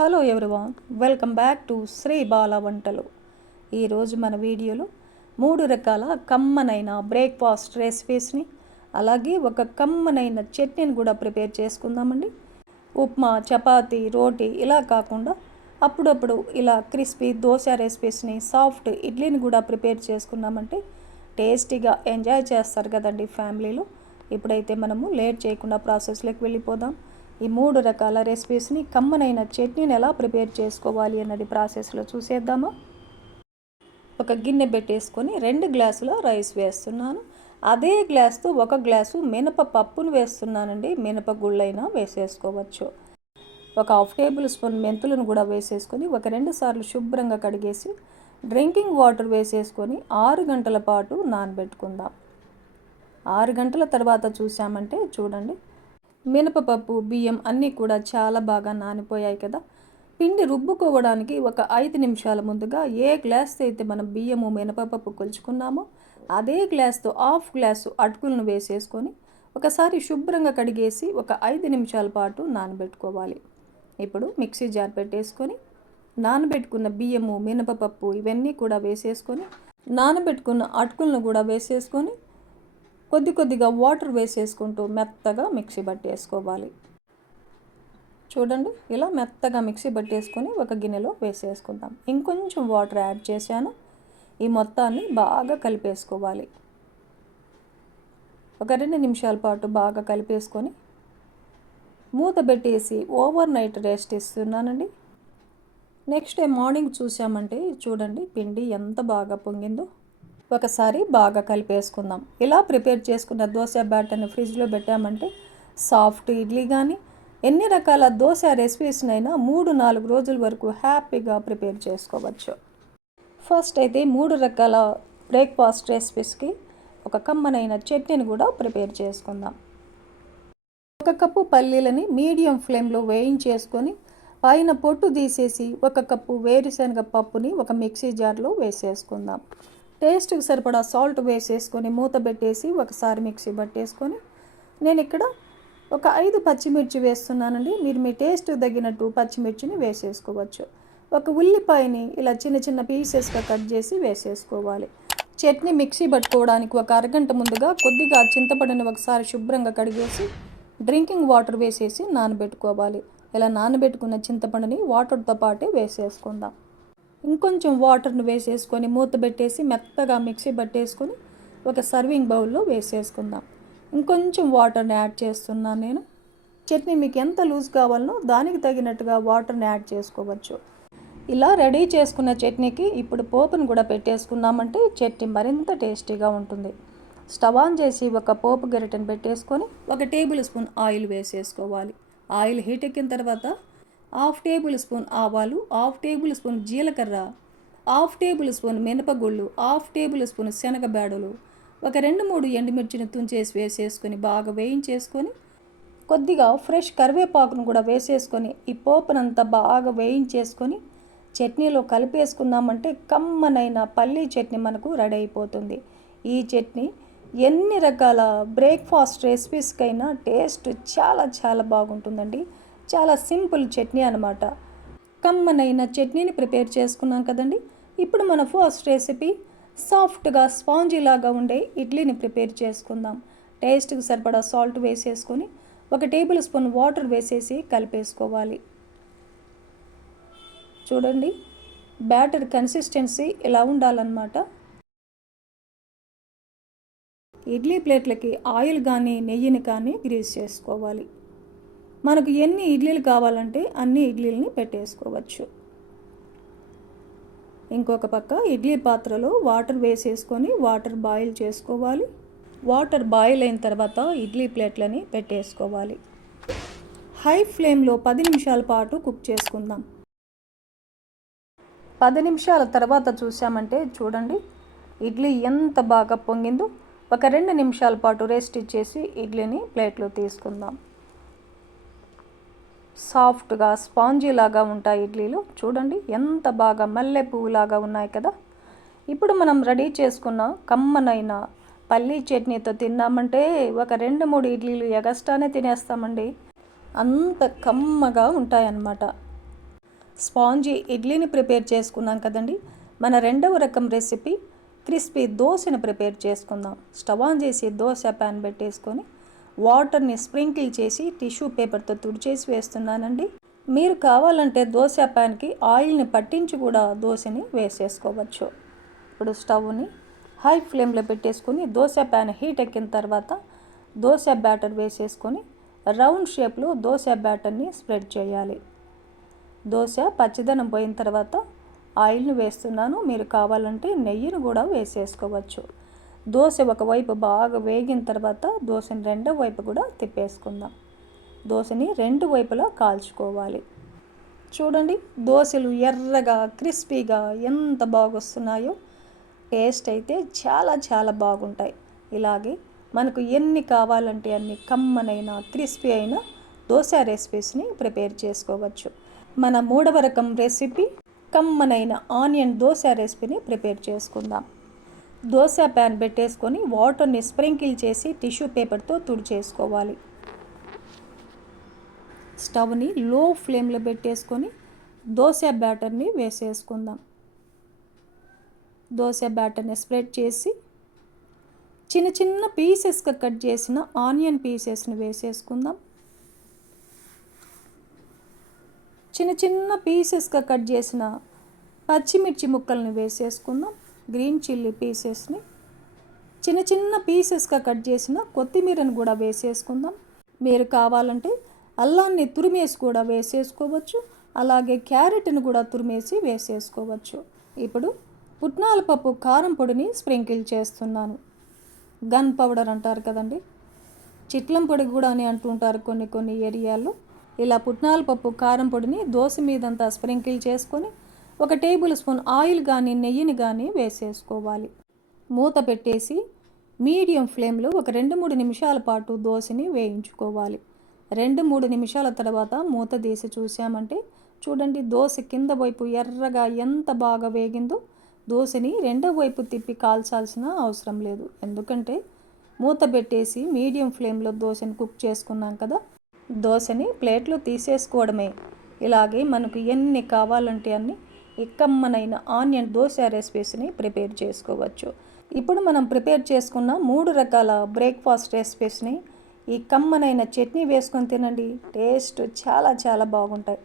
Hello everyone welcome back to Sri Bala వంటలు. ఈరోజు మన వీడియోలో మూడు రకాల కమ్మనైన బ్రేక్ఫాస్ట్ రెసిపీస్ని అలాగే ఒక కమ్మనైన చట్నీని కూడా ప్రిపేర్ చేసుకుందామండి. ఉప్మా చపాతి రోటీ ఇలా కాకుండా అప్పుడప్పుడు ఇలా క్రిస్పీ దోశ రెసిపీస్ని సాఫ్ట్ ఇడ్లీని కూడా ప్రిపేర్ చేసుకున్నామంటే టేస్టీగా ఎంజాయ్ చేస్తారు కదండి ఫ్యామిలీలో. ఇప్పుడైతే మనము లేట్ చేయకుండా ప్రాసెస్లోకి వెళ్ళిపోదాం. ఈ మూడు రకాల రెసిపీస్ని కమ్మనైన చట్నీని ఎలా ప్రిపేర్ చేసుకోవాలి అన్నది ప్రాసెస్లో చూసేద్దామా? ఒక గిన్నె పెట్టేసుకొని రెండు గ్లాసుల రైస్ వేస్తున్నాను. అదే గ్లాస్తో ఒక గ్లాసు మినప పప్పును వేస్తున్నానండి. మినప గుళ్ళైనా వేసేసుకోవచ్చు. ఒక హాఫ్ టేబుల్ స్పూన్ మెంతులను కూడా వేసేసుకొని ఒక రెండు సార్లు శుభ్రంగా కడిగేసి డ్రింకింగ్ వాటర్ వేసేసుకొని ఆరు గంటల పాటు నానబెట్టుకుందాం. ఆరు గంటల తర్వాత చూసామంటే చూడండి మినపపప్పు బియ్యం అన్నీ కూడా చాలా బాగా నానిపోయాయి కదా. పిండి రుబ్బుకోవడానికి ఒక ఐదు నిమిషాల ముందుగా ఏ గ్లాస్తో అయితే మనం బియ్యము మినపపప్పు కొలుచుకున్నామో అదే గ్లాస్తో హాఫ్ గ్లాసు అటుకులను వేసేసుకొని ఒకసారి శుభ్రంగా కడిగేసి ఒక ఐదు నిమిషాల పాటు నానబెట్టుకోవాలి. ఇప్పుడు మిక్సీ జార్ పెట్టేసుకొని నానబెట్టుకున్న బియ్యము మినపపప్పు ఇవన్నీ కూడా వేసేసుకొని నానబెట్టుకున్న అటుకులను కూడా వేసేసుకొని కొద్ది కొద్దిగా వాటర్ వేసేసుకుంటూ మెత్తగా మిక్సీ పట్టేసుకోవాలి. చూడండి ఇలా మెత్తగా మిక్సీ పట్టేసుకొని ఒక గిన్నెలో వేసేసుకుందాం ఇంకొంచెం వాటర్ యాడ్ చేశాను. ఈ మొత్తాన్ని బాగా కలిపేసుకోవాలి. ఒక రెండు నిమిషాల పాటు బాగా కలిపేసుకొని మూత పెట్టేసి ఓవర్ నైట్ రెస్ట్ ఇస్తున్నానండి. నెక్స్ట్ డే మార్నింగ్ చూసామంటే చూడండి పిండి ఎంత బాగా పొంగిందో. ఒకసారి బాగా కలిపేసుకుందాం. ఇలా ప్రిపేర్ చేసుకున్న దోశ బ్యాటర్ని ఫ్రిడ్జ్లో పెట్టామంటే సాఫ్ట్ ఇడ్లీ కానీ ఎన్ని రకాల దోశ రెసిపీస్నైనా మూడు నాలుగు రోజుల వరకు హ్యాపీగా ప్రిపేర్ చేసుకోవచ్చు. ఫస్ట్ అయితే మూడు రకాల బ్రేక్ఫాస్ట్ రెసిపీస్కి ఒక కమ్మనైన చట్నీని కూడా ప్రిపేర్ చేసుకుందాం. ఒక కప్పు పల్లీలని మీడియం ఫ్లేమ్లో వేయించేసుకొని పైన పొట్టు తీసేసి ఒక కప్పు వేరుశనగ పప్పుని ఒక మిక్సీ జార్లో వేసేసుకుందాం. టేస్ట్కి సరిపడా సాల్ట్ వేసేసుకొని మూత పెట్టేసి ఒకసారి మిక్సీ పట్టేసుకొని నేను ఇక్కడ ఒక ఐదు పచ్చిమిర్చి వేస్తున్నానండి. మీరు మీ టేస్ట్ తగినట్టు పచ్చిమిర్చిని వేసేసుకోవచ్చు. ఒక ఉల్లిపాయని ఇలా చిన్న చిన్న పీసెస్గా కట్ చేసి వేసేసుకోవాలి. చట్నీ మిక్సీ పట్టుకోవడానికి ఒక అరగంట ముందుగా కొద్దిగా చింతపడిన ఒకసారి శుభ్రంగా కడిగేసి డ్రింకింగ్ వాటర్ వేసేసి నానబెట్టుకోవాలి. ఇలా నానబెట్టుకున్న చింతపండుని వాటర్తో పాటే వేసేసుకుందాం. ఇంకొంచెం వాటర్ను వేసేసుకొని మూత పెట్టేసి మెత్తగా మిక్సీ పట్టేసుకొని ఒక సర్వింగ్ బౌల్లో వేసేసుకుందాం. ఇంకొంచెం వాటర్ని యాడ్ చేస్తున్నాను నేను. చట్నీ మీకు ఎంత లూజ్ కావాలనో దానికి తగినట్టుగా వాటర్ని యాడ్ చేసుకోవచ్చు. ఇలా రెడీ చేసుకున్న చట్నీకి ఇప్పుడు పోపును కూడా పెట్టేసుకున్నామంటే చట్నీ మరింత టేస్టీగా ఉంటుంది. స్టవ్ ఆన్ చేసి ఒక పోపు గరిటెను పెట్టేసుకొని ఒక టేబుల్ స్పూన్ ఆయిల్ వేసేసుకోవాలి. ఆయిల్ హీట్ ఎక్కిన తర్వాత హాఫ్ టేబుల్ స్పూన్ ఆవాలు హాఫ్ టేబుల్ స్పూన్ జీలకర్ర హాఫ్ టేబుల్ స్పూన్ మినపగుళ్ళు హాఫ్ టేబుల్ స్పూన్ శనగబేడలు. ఒక రెండు మూడు ఎండుమిర్చిని తుంచేసి వేసేసుకొని బాగా వేయించేసుకొని కొద్దిగా ఫ్రెష్ కరివేపాకును కూడా వేసేసుకొని ఈ పోపునంతా బాగా వేయించేసుకొని చట్నీలో కలిపేసుకున్నామంటే కమ్మనైన పల్లీ చట్నీ మనకు రెడీ అయిపోతుంది. ఈ చట్నీ ఎన్ని రకాల బ్రేక్ఫాస్ట్ రెసిపీస్కైనా టేస్ట్ చాలా చాలా బాగుంటుందండి. చాలా సింపుల్ చట్నీ అనమాట కమ్మనైన చట్నీని ప్రిపేర్ చేసుకున్నాం కదండి. ఇప్పుడు మన ఫస్ట్ రెసిపీ సాఫ్ట్గా స్పాంజీ లాగా ఉండే ఇడ్లీని ప్రిపేర్ చేసుకుందాం. టేస్ట్కి సరిపడా సాల్ట్ వేసేసుకొని ఒక టేబుల్ స్పూన్ వాటర్ వేసేసి కలిపేసుకోవాలి. చూడండి బ్యాటర్ కన్సిస్టెన్సీ ఇలా ఉండాలన్నమాట. ఇడ్లీ ప్లేట్లకి ఆయిల్ కానీ నెయ్యిని కానీ గ్రీస్ చేసుకోవాలి. మనకు ఎన్ని ఇడ్లీలు కావాలంటే అన్ని ఇడ్లీలని పెట్టేసుకోవచ్చు. ఇంకొక పక్క ఇడ్లీ పాత్రలో వాటర్ వేసేసుకొని వాటర్ బాయిల్ చేసుకోవాలి. వాటర్ బాయిల్ అయిన తర్వాత ఇడ్లీ ప్లేట్లని పెట్టేసుకోవాలి. హై ఫ్లేమ్లో పది నిమిషాల పాటు కుక్ చేసుకుందాం. పది నిమిషాల తర్వాత చూసామంటే చూడండి ఇడ్లీ ఎంత బాగా పొంగిందో. ఒక రెండు నిమిషాల పాటు రెస్ట్ ఇచ్చేసి ఇడ్లీని ప్లేట్లో తీసుకుందాం. సాఫ్ట్గా స్పాంజీ లాగా ఉంటాయి ఇడ్లీలు. చూడండి ఎంత బాగా మల్లె పువ్వులాగా ఉన్నాయి కదా. ఇప్పుడు మనం రెడీ చేసుకున్న కమ్మనైన పల్లీ చట్నీతో తిన్నామంటే ఒక రెండు మూడు ఇడ్లీలు ఎగస్ట్రానే తినేస్తామండి. అంత కమ్మగా ఉంటాయన్నమాట. స్పాంజీ ఇడ్లీని ప్రిపేర్ చేసుకున్నాం కదండి. మన రెండవ రకం రెసిపీ క్రిస్పీ దోశని ప్రిపేర్ చేసుకుందాం. స్టవ్ ఆన్ చేసి దోశ ప్యాన్ పెట్టేసుకొని వాటర్ని స్ప్రింకిల్ చేసి టిష్యూ పేపర్తో తుడిచేసి వేస్తున్నానండి. మీరు కావాలంటే దోశ ప్యాన్కి ఆయిల్ని పట్టించి కూడా దోశని వేసేసుకోవచ్చు. ఇప్పుడు స్టవ్ని హై ఫ్లేమ్లో పెట్టేసుకొని దోశ ప్యాన్ హీట్ ఎక్కిన తర్వాత దోశ బ్యాటర్ వేసేసుకొని రౌండ్ షేప్లో దోశ బ్యాటర్ని స్ప్రెడ్ చేయాలి. దోశ పచ్చిదనం పోయిన తర్వాత ఆయిల్ని వేస్తున్నాను. మీరు కావాలంటే నెయ్యిని కూడా వేసేసుకోవచ్చు. దోశ ఒకవైపు బాగా వేగిన తర్వాత దోశని రెండో వైపు కూడా తిప్పేసుకుందాం. దోశని రెండు వైపులా కాల్చుకోవాలి. చూడండి దోశలు ఎర్రగా క్రిస్పీగా ఎంత బాగొస్తున్నాయో. టేస్ట్ అయితే చాలా చాలా బాగుంటాయి. ఇలాగే మనకు ఎన్ని కావాలంటే అన్ని కమ్మనైన క్రిస్పీ అయిన దోశ రెసిపీస్ని ప్రిపేర్ చేసుకోవచ్చు. మన మూడవ రకం రెసిపీ కమ్మనైన ఆనియన్ దోశ రెసిపీని ప్రిపేర్ చేసుకుందాం. దోశ ప్యాన్ పెట్టేసుకొని వాటర్ని స్ప్రింకిల్ చేసి టిష్యూ పేపర్తో తుడిచేసుకోవాలి. స్టవ్ని లో ఫ్లేమ్లో పెట్టేసుకొని దోశ బ్యాటర్ని వేసేసుకుందాం. దోశ బ్యాటర్ని స్ప్రెడ్ చేసి చిన్న చిన్న పీసెస్గా కట్ చేసిన ఆనియన్ పీసెస్ని వేసేసుకుందాం. చిన్న చిన్న పీసెస్గా కట్ చేసిన పచ్చిమిర్చి ముక్కల్ని వేసేసుకుందాం. గ్రీన్ చిల్లీ పీసెస్ని చిన్న చిన్న పీసెస్గా కట్ చేసిన కొత్తిమీరని కూడా వేసేసుకుందాం. మీరు కావాలంటే అల్లాన్ని తురిమేసి కూడా వేసేసుకోవచ్చు. అలాగే క్యారెట్ని కూడా తురిమేసి వేసేసుకోవచ్చు. ఇప్పుడు పుట్నాల పప్పు కారం పొడిని స్ప్రింకిల్ చేస్తున్నాను. గన్ పౌడర్ అంటారు కదండి. చిట్లం పొడి కూడా అని అంటుంటారు కొన్ని కొన్ని ఏరియాల్లో. ఇలా పుట్నాల పప్పు కారం పొడిని దోశ మీదంతా స్ప్రింకిల్ చేసుకొని ఒక టేబుల్ స్పూన్ ఆయిల్ కానీ నెయ్యిని కానీ వేసేసుకోవాలి. మూత పెట్టేసి మీడియం ఫ్లేమ్లో ఒక రెండు మూడు నిమిషాల పాటు దోశని వేయించుకోవాలి. రెండు మూడు నిమిషాల తర్వాత మూత తీసి చూసామంటే చూడండి దోశ కింద వైపు ఎర్రగా ఎంత బాగా వేగిందో దోశని రెండో వైపు తిప్పి కాల్చాల్సిన అవసరం లేదు. ఎందుకంటే మూత పెట్టేసి మీడియం ఫ్లేమ్లో దోశని కుక్ చేసుకున్నాం కదా దోశని ప్లేట్లో తీసేసుకోవడమే. ఇలాగే మనకు ఎన్ని కావాలంటే అన్ని ఇక్కమ్మనైన ఆనియన్ దోశ రెసిపీస్ని ప్రిపేర్ చేసుకోవచ్చు. ఇప్పుడు మనం ప్రిపేర్ చేసుకున్న మూడు రకాల బ్రేక్ఫాస్ట్ రెసిపీస్ని ఈ కమ్మనైన చట్నీ వేసుకొని తినండి. టేస్ట్ చాలా చాలా బాగుంటాయి.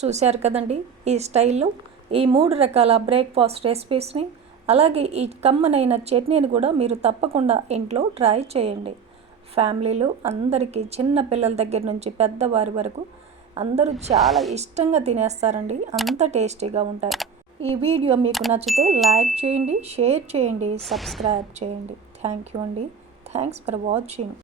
చూశారు కదండి ఈ స్టైల్లో ఈ మూడు రకాల బ్రేక్ఫాస్ట్ రెసిపీస్ని అలాగే ఈ కమ్మనైన చట్నీని కూడా మీరు తప్పకుండా ఇంట్లో ట్రై చేయండి. ఫ్యామిలీలో అందరికీ చిన్న పిల్లల దగ్గర నుంచి పెద్దవారి వరకు అందరూ చాలా ఇష్టంగా తినేస్తారండి. అంత టేస్టీగా ఉంటాయి. ఈ వీడియో మీకు నచ్చితే లైక్ చేయండి షేర్ చేయండి సబ్స్క్రైబ్ చేయండి. థ్యాంక్ యూ అండి. Thanks for watching.